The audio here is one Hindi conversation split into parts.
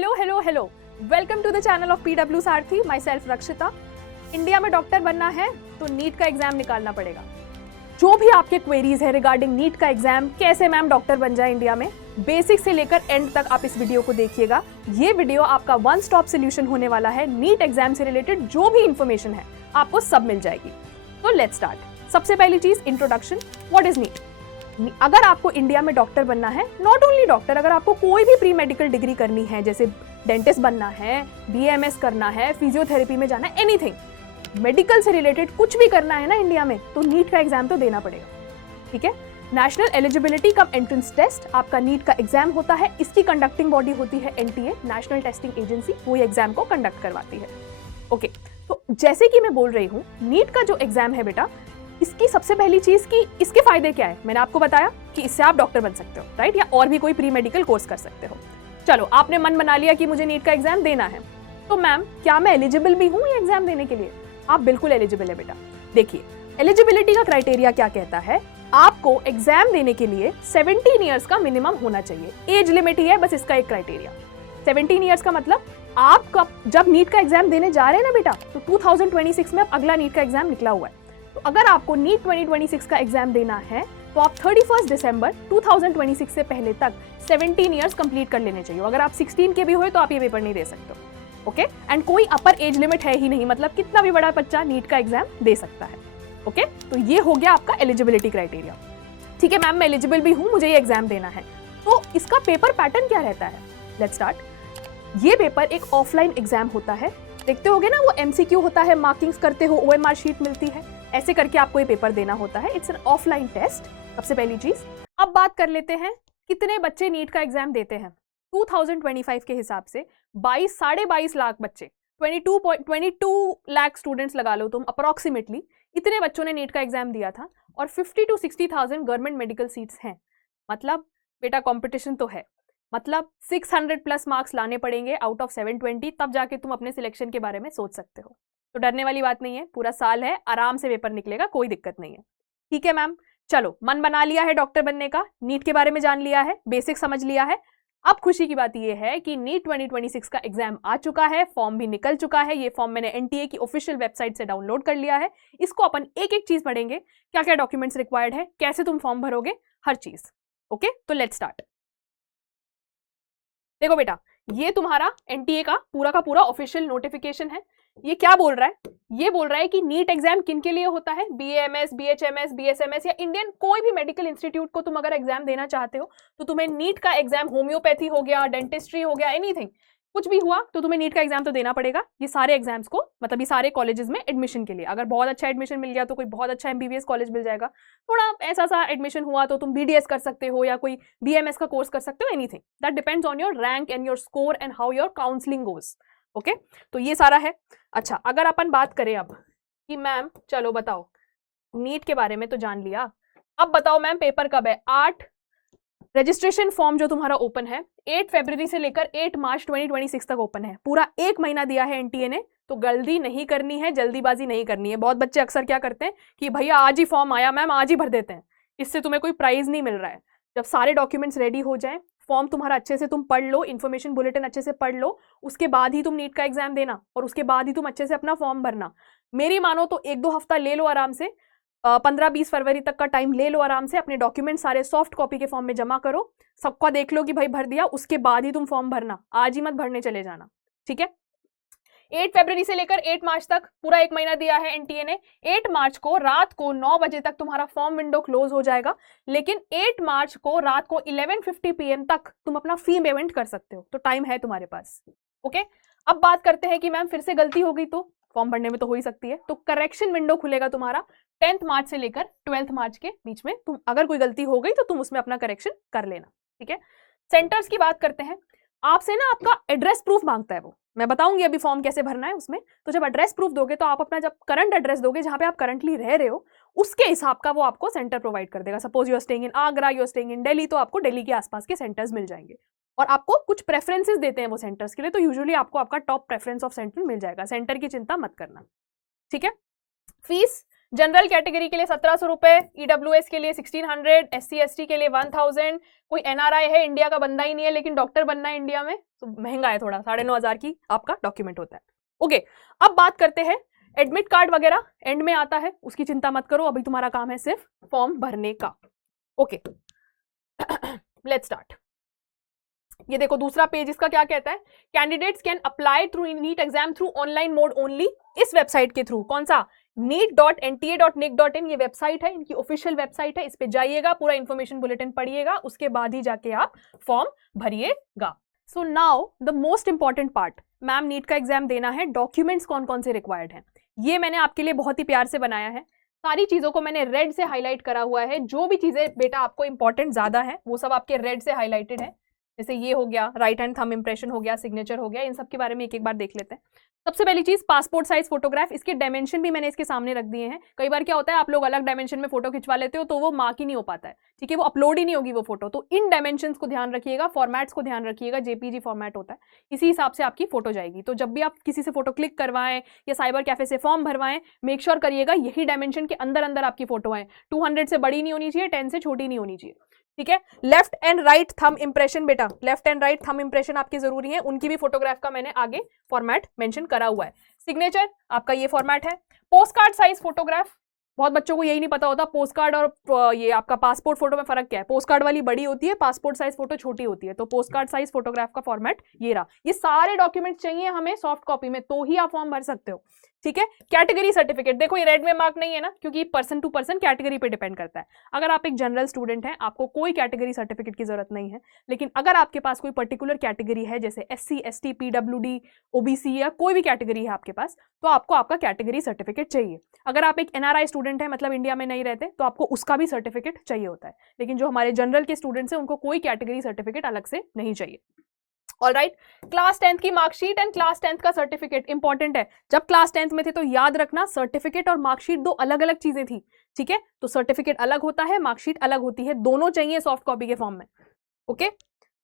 Hello hello hello, welcome to the channel of PW Saarthi. Myself Rakshita. India में डॉक्टर बनना है तो नीट का एग्जाम निकालना पड़ेगा। जो भी आपके क्वेरीज है रिगार्डिंग नीट का एग्जाम, कैसे मैम डॉक्टर बन जाए इंडिया में, बेसिक से लेकर एंड तक आप इस वीडियो को देखिएगा। ये वीडियो आपका वन स्टॉप सोल्यूशन होने वाला है। नीट एग्जाम से रिलेटेड जो भी इंफॉर्मेशन है आपको सब मिल जाएगी। तो लेट्स स्टार्ट। सबसे पहली चीज, इंट्रोडक्शन। What is NEET? अगर आपको इंडिया में डॉक्टर बनना है, नॉट ओनली डॉक्टर, अगर आपको कोई भी प्री मेडिकल डिग्री करनी है, जैसे डेंटिस्ट बनना है, BAMS करना है, फिजियोथेरेपी में जाना है, एनीथिंग मेडिकल से रिलेटेड कुछ भी करना है ना इंडिया में, तो नीट का एग्जाम तो देना पड़ेगा। ठीक है। National eligibility cum entrance test आपका नीट का एग्जाम होता है। इसकी कंडक्टिंग बॉडी होती है NTA, नेशनल टेस्टिंग एजेंसी। वो एग्जाम को कंडक्ट करवाती है। ओके, तो जैसे कि मैं बोल रही हूँ, नीट का जो एग्जाम है बेटा, इसकी सबसे पहली चीज कि इसके फायदे क्या है, मैंने आपको बताया कि इससे आप डॉक्टर बन सकते हो, राइट, या और भी कोई प्री मेडिकल कोर्स कर सकते हो। चलो, आपने मन बना लिया कि मुझे नीट का एग्जाम देना है, तो मैम क्या मैं एलिजिबल भी हूँ ये एग्जाम देने के लिए? आप बिल्कुल एलिजिबल है बेटा। देखिए, एलिजिबिलिटी का क्राइटेरिया क्या कहता है, आपको एग्जाम देने के लिए 17 ईयर्स का मिनिमम होना चाहिए। एज लिमिट ही है बस इसका एक क्राइटेरिया। 17 ईयर्स का मतलब आप जब नीट का एग्जाम देने जा रहे हैं ना बेटा, तो 2026 में अब अगला नीट का एग्जाम निकला हुआ है। तो अगर आपको नीट 2026 का एग्जाम देना है तो आप 31 दिसंबर 2026 से पहले तक 17 ईयर्स कंप्लीट कर लेने चाहिए। अगर आप 16 के भी हुए तो आप ये पेपर नहीं दे सकते हो। ओके, एंड कोई अपर एज लिमिट है ही नहीं, मतलब कितना भी बड़ा बच्चा नीट का एग्जाम दे सकता है। ओके, तो ये हो गया आपका एलिजिबिलिटी क्राइटेरिया। ठीक है मैम, मैं एलिजिबल भी हूं, मुझे ये एग्जाम देना है। तो इसका पेपर पैटर्न क्या रहता है? Let's start. ये पेपर एक ऑफलाइन एग्जाम होता है। देखते होगे ना, वो MCQ होता है, मार्किंग्स करते हो, OMR शीट मिलती है, ऐसे करके आपको ये पेपर देना होता है। इट्स एन ऑफलाइन टेस्ट, सबसे पहली चीज। अब बात कर लेते हैं कितने बच्चे नीट का एग्जाम देते हैं। 2025 के हिसाब से 22.5 लाख बच्चे, 22 लाख स्टूडेंट्स लगा लो तुम अप्रोक्सीमेटली, इतने बच्चों ने नीट का एग्जाम दिया था। और 50 to 60,000 गवर्नमेंट मेडिकल सीट्स हैं। मतलब बेटा कंपटीशन तो है, मतलब 600 प्लस मार्क्स लाने पड़ेंगे आउट ऑफ 720, तब जाके तुम अपने सिलेक्शन के बारे में सोच सकते हो। तो डरने वाली बात नहीं है, पूरा साल है, आराम से पेपर निकलेगा, कोई दिक्कत नहीं है। ठीक है मैम, चलो, मन बना लिया है डॉक्टर बनने का, नीट के बारे में जान लिया है, बेसिक समझ लिया है। अब खुशी की बात यह है कि नीट 2026 का एग्जाम आ चुका है, फॉर्म भी निकल चुका है। ये फॉर्म मैंने NTA की ऑफिशियल वेबसाइट से डाउनलोड कर लिया है। इसको अपन एक एक चीज पढ़ेंगे, क्या क्या डॉक्यूमेंट्स रिक्वायर्ड है, कैसे तुम फॉर्म भरोगे, हर चीज। ओके, तो लेट्स स्टार्ट। देखो बेटा, ये तुम्हारा NTA का पूरा ऑफिशियल नोटिफिकेशन है। ये क्या बोल रहा है? ये बोल रहा है कि नीट एग्जाम किन के लिए होता है। BAMS, BHMS, BSMS या इंडियन कोई भी मेडिकल इंस्टीट्यूट को तुम अगर एग्जाम देना चाहते हो तो तुम्हें नीट का एग्जाम, होम्योपैथी हो गया, डेंटिस्ट्री हो गया, एनीथिंग कुछ भी हुआ तो तुम्हें नीट का एग्जाम तो देना पड़ेगा। ये सारे एग्जाम्स को, मतलब ये सारे कॉलेजेस में एडमिशन के लिए, अगर बहुत अच्छा एडमिशन मिल गया तो कोई बहुत अच्छा MBBS कॉलेज मिल जाएगा। थोड़ा ऐसा सा एडमिशन हुआ तो तुम BDS कर सकते हो या कोई BMS का कोर्स कर सकते हो, anything that depends on your rank and your score and how your counselling goes. Okay, तो ये सारा है। अच्छा, अगर अपन बात करें अब कि मैम चलो बताओ, नीट के बारे में तो जान लिया, अब बताओ मैम पेपर कब है? 8 रजिस्ट्रेशन फॉर्म जो तुम्हारा ओपन है 8 फरवरी से लेकर 8 मार्च 2026 तक ओपन है। पूरा एक महीना दिया है NTA ने, तो जल्दी नहीं करनी है, जल्दीबाजी नहीं करनी है। बहुत बच्चे अक्सर क्या करते हैं कि भैया आज ही फॉर्म आया मैम, आज ही भर देते हैं, इससे तुम्हें कोई प्राइज नहीं मिल रहा है। जब सारे डॉक्यूमेंट्स रेडी हो जाए, फॉर्म तुम्हारा अच्छे से तुम पढ़ लो, इन्फॉर्मेशन बुलेटिन अच्छे से पढ़ लो, उसके बाद ही तुम नीट का एग्जाम देना और उसके बाद ही तुम अच्छे से अपना फॉर्म भरना। मेरी मानो तो 1-2 हफ्ता ले लो आराम से, 15-20 फरवरी तक का टाइम ले लो आराम से, अपने डॉक्यूमेंट सारे सॉफ्ट कॉपी के फॉर्म में जमा करो, सबका देख लो कि भाई भर दिया, उसके बाद ही तुम फॉर्म भरना, आज ही मत भरने चले जाना। ठीक है। 8 फरवरी से लेकर 8 मार्च तक पूरा एक महीना दिया है NTA ने। 8 मार्च को रात को 9 बजे तक तुम्हारा फॉर्म विंडो क्लोज हो जाएगा, लेकिन 8 मार्च को रात को 11:50 PM तक तुम अपना फी पेमेंट कर सकते हो, तो टाइम है तुम्हारे पास। ओके, अब बात करते हैं कि मैम फिर से गलती हो गई तो फॉर्म भरने में तो हो ही सकती है, तो करेक्शन विंडो खुलेगा तुम्हारा 10th मार्च से लेकर 12th मार्च के बीच में। तुम अगर कोई गलती हो गई तो तुम उसमें अपना करेक्शन कर लेना। ठीक है। सेंटर्स की बात करते हैं। आपसे ना आपका एड्रेस प्रूफ मांगता है, वो मैं बताऊंगी अभी फॉर्म कैसे भरना है उसमें। तो जब एड्रेस प्रूफ दोगे तो आप अपना जब करंट एड्रेस दोगे, जहां पे आप करंटली रह रहे हो, उसके हिसाब का वो आपको सेंटर प्रोवाइड कर देगा। Suppose you are staying in Agra, you are staying in Delhi, तो आपको दिल्ली के आसपास के सेंटर्स मिल जाएंगे और आपको कुछ प्रेफरेंसेस देते हैं वो सेंटर्स के लिए, तो यूजुअली आपको आपका टॉप प्रेफरेंस ऑफ सेंटर मिल जाएगा। सेंटर की चिंता मत करना। ठीक है। फीस जनरल कैटेगरी के लिए 1700 रुपए, ईडब्ल्यूएस के लिए 1600, SC ST के लिए 1000। कोई NRI है, इंडिया का बंदा ही नहीं है लेकिन डॉक्टर बनना है इंडिया में तो महंगा है थोड़ा, 9500 की आपका डॉक्यूमेंट होता है। ओके, अब बात करते हैं एडमिट कार्ड वगैरह एंड में आता है, उसकी चिंता मत करो, अभी तुम्हारा काम है सिर्फ फॉर्म भरने का। Okay let's start. ये देखो दूसरा पेज, इसका क्या कहता है, candidates can apply through NEET exam through online mode only, इस वेबसाइट के थ्रू। कौन सा? neet.nta.nic.in, ये वेबसाइट है, इनकी ऑफिशियल वेबसाइट है, इस पे जाइएगा, पूरा इंफॉर्मेशन बुलेटिन पढ़िएगा, उसके बाद ही जाके आप फॉर्म भरिएगा। So now the most important part, ma'am NEET का एग्जाम देना है, डॉक्यूमेंट्स कौन कौन से रिक्वायर्ड हैं, ये मैंने आपके लिए बहुत ही प्यार से बनाया है। सारी चीजों को मैंने रेड से हाईलाइट करा हुआ है, जो भी चीजें बेटा आपको इंपॉर्टेंट ज्यादा है वो सब आपके रेड से हाईलाइटेड है। जैसे ये हो गया, राइट हैंड थंब इंप्रेशन हो गया, सिग्नेचर हो गया, इन सब के बारे में एक एक बार देख लेते हैं। सबसे पहली चीज पासपोर्ट साइज फोटोग्राफ, इसके डायमेंशन भी मैंने इसके सामने रख दिए हैं। कई बार क्या होता है, आप लोग अलग डायमेंशन में फोटो खिंचवा लेते हो तो वो मार्क ही नहीं हो पाता है, ठीक है, वो अपलोड ही नहीं होगी वो फोटो। तो इन डायमेंशंस को ध्यान रखिएगा, फॉर्मेट्स को ध्यान रखिएगा, JPG फॉर्मेट होता है, इसी हिसाब से आपकी फोटो जाएगी। तो जब भी आप किसी से फोटो क्लिक करवाएं या साइबर कैफे से फॉर्म भरवाएं, मेक श्योर करिएगा यही डायमेंशन के अंदर अंदर आपकी फोटो आए, 200 से बड़ी नहीं होनी चाहिए, 10 से छोटी नहीं होनी चाहिए, ठीक है। Left and right thumb impression, बेटा left and right thumb impression आपके जरूरी है, उनकी भी फोटोग्राफ का मैंने आगे फॉर्मेट मेंशन करा हुआ है। सिग्नेचर आपका ये फॉर्मेट है। पोस्ट कार्ड साइज फोटोग्राफ, बहुत बच्चों को यही नहीं पता होता, पोस्ट कार्ड और ये आपका पासपोर्ट फोटो में फर्क क्या है। पोस्ट कार्ड वाली बड़ी होती है, पासपोर्ट साइज फोटो छोटी होती है। तो पोस्ट कार्ड साइज फोटोग्राफ का फॉर्मेट ये रहा। ये सारे डॉक्यूमेंट्स चाहिए हमें सॉफ्ट कॉपी में, तो ही आप फॉर्म भर सकते हो, ठीक है। कैटेगरी सर्टिफिकेट, देखो ये रेड में मार्क नहीं है ना, क्योंकि पर्सन टू पर्सन कैटेगरी पे डिपेंड करता है। अगर आप एक जनरल स्टूडेंट हैं, आपको कोई कैटेगरी सर्टिफिकेट की जरूरत नहीं है, लेकिन अगर आपके पास कोई पर्टिकुलर कैटेगरी है, जैसे SC ST PWD OBC या कोई भी कैटेगरी है आपके पास, तो आपको आपका कैटेगरी सर्टिफिकेट चाहिए। अगर आप एक NRI स्टूडेंट है, मतलब इंडिया में नहीं रहते, तो आपको उसका भी सर्टिफिकेट चाहिए होता है। लेकिन जो हमारे जनरल के स्टूडेंट्स हैं, उनको कोई कैटेगरी सर्टिफिकेट अलग से नहीं चाहिए। ऑलराइट, क्लास 10th की मार्कशीट एंड क्लास 10th का सर्टिफिकेट इंपॉर्टेंट है। जब क्लास 10th में थे तो याद रखना, सर्टिफिकेट और मार्कशीट दो अलग अलग चीजें थी, ठीक है। तो सर्टिफिकेट अलग होता है, मार्कशीट अलग होती है, दोनों चाहिए सॉफ्ट कॉपी के फॉर्म में। ओके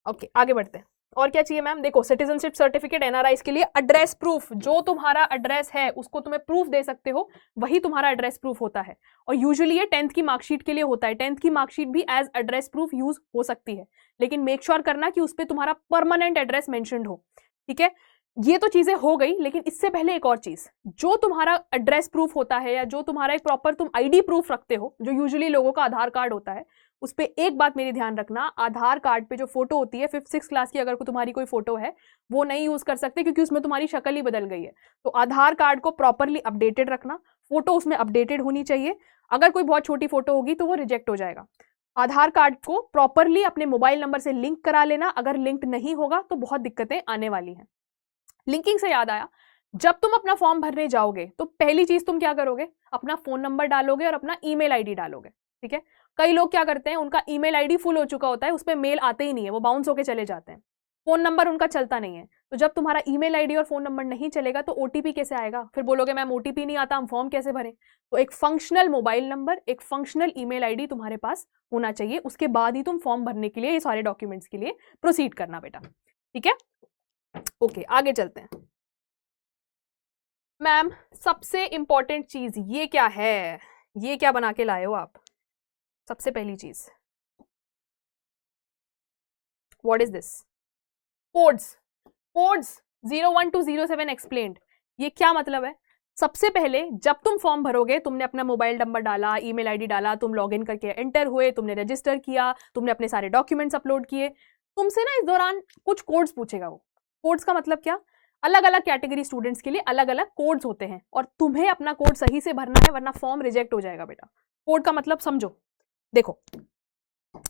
ओके, आगे बढ़ते हैं। और क्या चाहिए मैम, देखो सिटीजनशिप सर्टिफिकेट NRIs के लिए, एड्रेस प्रूफ, जो तुम्हारा एड्रेस है उसको तुम्हें प्रूफ दे सकते हो, वही तुम्हारा एड्रेस प्रूफ होता है। और यूजुअली ये 10th की मार्कशीट के लिए होता है, 10th की मार्कशीट भी एज एड्रेस प्रूफ यूज हो सकती है, लेकिन मेक श्योर करना कि उस पर तुम्हारा परमानेंट एड्रेस मेंशन्ड हो, ठीक है। ये तो चीजें हो गई, लेकिन इससे पहले एक और चीज, जो तुम्हारा एड्रेस प्रूफ होता है या जो तुम्हारा एक प्रॉपर तुम ID प्रूफ रखते हो, जो यूजुअली लोगों का आधार कार्ड होता है, उस पे एक बात मेरी ध्यान रखना, आधार कार्ड पे जो फोटो होती है 5th 6th क्लास की, अगर तुम्हारी कोई फोटो है वो नहीं यूज कर सकते, क्योंकि उसमें तुम्हारी शक्ल ही बदल गई है। तो आधार कार्ड को प्रॉपरली अपडेटेड रखना, फोटो उसमें अपडेटेड होनी चाहिए। अगर कोई बहुत छोटी फोटो होगी तो वो रिजेक्ट हो जाएगा। आधार कार्ड को प्रॉपरली अपने मोबाइल नंबर से लिंक करा लेना, अगर लिंक्ड नहीं होगा तो बहुत दिक्कतें आने वाली हैं। लिंकिंग से याद आया, जब तुम अपना फॉर्म भरने जाओगे तो पहली चीज तुम क्या करोगे, अपना फोन नंबर डालोगे और अपना ईमेल ID डालोगे, ठीक है। कई लोग क्या करते हैं, उनका ईमेल ID फुल हो चुका होता है, उस पर मेल आते ही नहीं है, वो बाउंस होके चले जाते हैं, फोन नंबर उनका चलता नहीं है। तो जब तुम्हारा ईमेल ID और फोन नंबर नहीं चलेगा तो OTP कैसे आएगा, फिर बोलोगे मैम OTP नहीं आता, हम फॉर्म कैसे भरें। तो एक फंक्शनल मोबाइल नंबर, एक फंक्शनल ईमेल ID तुम्हारे पास होना चाहिए, उसके बाद ही तुम फॉर्म भरने के लिए, ये सारे डॉक्यूमेंट्स के लिए प्रोसीड करना बेटा, ठीक है। ओके, आगे चलते हैं। मैम सबसे इंपॉर्टेंट चीज ये क्या है, ये क्या बना के लाए हो आप, सबसे पहली चीज, what is this, codes, codes 01 to 07 explained, ये क्या मतलब है। सबसे पहले जब तुम फॉर्म भरोगे, तुमने अपना मोबाइल नंबर डाला, ईमेल ID डाला, तुम लॉगिन करके एंटर हुए, तुमने रजिस्टर किया, तुमने अपने सारे डॉक्यूमेंट्स अपलोड किए, तुमसे ना इस दौरान कुछ कोड्स पूछेगा। वो कोड्स का मतलब क्या, अलग अलग कैटेगरी स्टूडेंट्स के लिए अलग अलग कोड्स होते हैं, और तुम्हें अपना कोड सही से भरना है, वरना फॉर्म रिजेक्ट हो जाएगा बेटा। कोड का मतलब समझो, देखो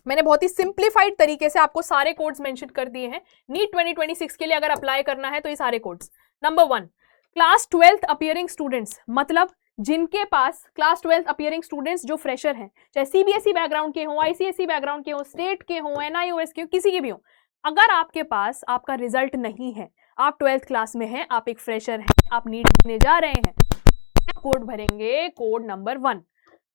मैंने बहुत ही सिंप्लीफाइड तरीके से आपको सारे कोड्स मेंशन कर दिए हैं। नीट 2026 के लिए अगर अप्लाई करना है तो ये सारे codes. Number 1, class 12th appearing students, मतलब जिनके पास क्लास 12th अपीयरिंग स्टूडेंट्स जो फ्रेशर हैं, चाहे CBSE बैकग्राउंड के हों, ICSE बैकग्राउंड के हों, स्टेट के हों, NIOS के हों, किसी के भी हों, अगर आपके पास आपका रिजल्ट नहीं है, आप 12th क्लास में हैं, आप एक फ्रेशर हैं, आप नीट देने जा रहे हैं, कोड भरेंगे कोड नंबर 1,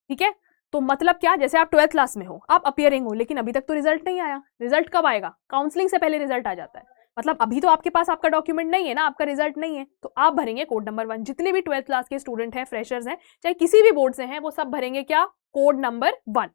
ठीक है। तो मतलब क्या, जैसे आप 12th क्लास में हो, आप अपीयरिंग हो, लेकिन अभी तक तो रिजल्ट नहीं आया। रिजल्ट कब आएगा, काउंसलिंग से पहले रिजल्ट आ जाता है। मतलब अभी तो आपके पास आपका डॉक्यूमेंट नहीं है ना, आपका रिजल्ट नहीं है, तो आप भरेंगे कोड नंबर 1। जितने भी 12th क्लास के स्टूडेंट हैं, फ्रेशर्स हैं, चाहे किसी भी बोर्ड से हैं, वो सब भरेंगे क्या, कोड नंबर 1।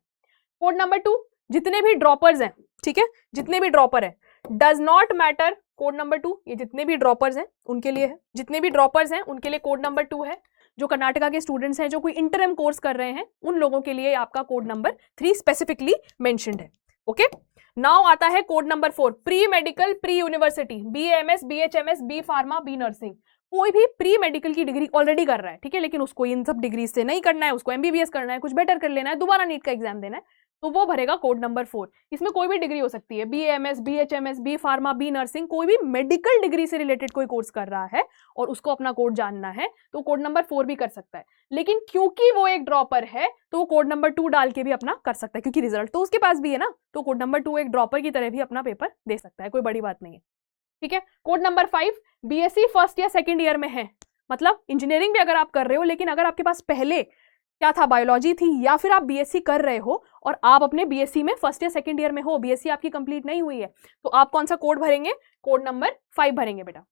कोड नंबर 2, जितने भी ड्रॉपर्स हैं, ठीक है, जितने भी ड्रॉपर हैं, does not matter, code number 2 ये जितने भी ड्रॉपर्स हैं उनके लिए है, जितने भी ड्रॉपर्स हैं उनके लिए कोड नंबर 2 है। जो कर्नाटका के स्टूडेंट्स हैं, जो कोई इंटरम कोर्स कर रहे हैं, उन लोगों के लिए आपका कोड नंबर 3 स्पेसिफिकली मेंशन्ड है। ओके, नाउ आता है code number 4, pre medical, pre university, BAMS, BHMS, B pharma, B nursing. कोई भी प्री मेडिकल की डिग्री ऑलरेडी कर रहा है, ठीक है, लेकिन उसको इन सब डिग्री से नहीं करना है, उसको MBBS करना है, कुछ बेटर कर लेना है, दोबारा नीट का एग्जाम देना है, तो वो भरेगा कोड नंबर 4। इसमें कोई भी डिग्री हो सकती है, BAMS, BHMS, B pharma, B nursing, कोई भी मेडिकल डिग्री से रिलेटेड कोई कोर्स कर रहा है और उसको अपना कोड जानना है, तो कोड नंबर 4 भी कर सकता है। लेकिन क्योंकि वो एक ड्रॉपर है, तो वो कोड नंबर 2 डाल के भी अपना कर सकता है, क्योंकि रिजल्ट तो उसके पास भी है ना, तो कोड नंबर 2 एक ड्रॉपर की तरह भी अपना पेपर दे सकता है, कोई बड़ी बात नहीं है। ठीक है, कोड नंबर 5, BSc फर्स्ट या सेकेंड ईयर में है, मतलब इंजीनियरिंग भी अगर आप कर रहे हो, लेकिन अगर आपके पास पहले क्या था, बायोलॉजी थी, या फिर आप BSc कर रहे हो और आप अपने BSc में फर्स्ट या सेकेंड ईयर में हो, BSc आपकी कंप्लीट नहीं हुई है, तो आप कौन सा कोड भरेंगे, कोड नंबर 5 भरेंगे बेटा।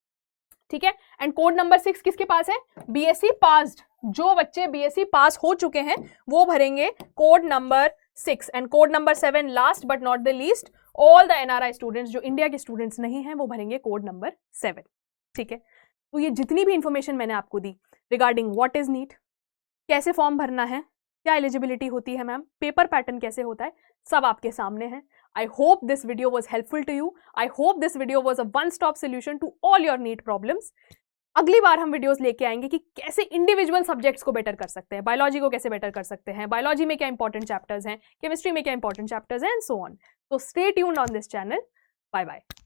ठीक है, एंड कोड नंबर 6 किसके पास है, BSc पास्ड, जो बच्चे BSc पास हो चुके हैं वो भरेंगे code number 6। And code number 7, last but not the least, all the NRI students, जो इंडिया के स्टूडेंट्स नहीं हैं, वो भरेंगे कोड नंबर 7। ठीक है, तो ये जितनी भी इंफॉर्मेशन मैंने आपको दी रिगार्डिंग व्हाट इज नीट, कैसे फॉर्म भरना है, क्या एलिजिबिलिटी होती है मैम, पेपर पैटर्न कैसे होता है, सब आपके सामने है। I hope this video was helpful to you. I hope this video was a one stop solution to all your NEET problems. अगली बार हम वीडियोस लेके आएंगे कि कैसे इंडिविजुअल सब्जेक्ट्स को बेटर कर सकते हैं, बायोलॉजी को कैसे बेटर कर सकते हैं, बायोलॉजी में क्या इंपॉर्टेंट चैप्टर्स हैं, केमिस्ट्री में क्या इंपॉर्टेंट चैप्टर्स हैं, एंड सो ऑन। तो stay tuned on this channel. Bye bye.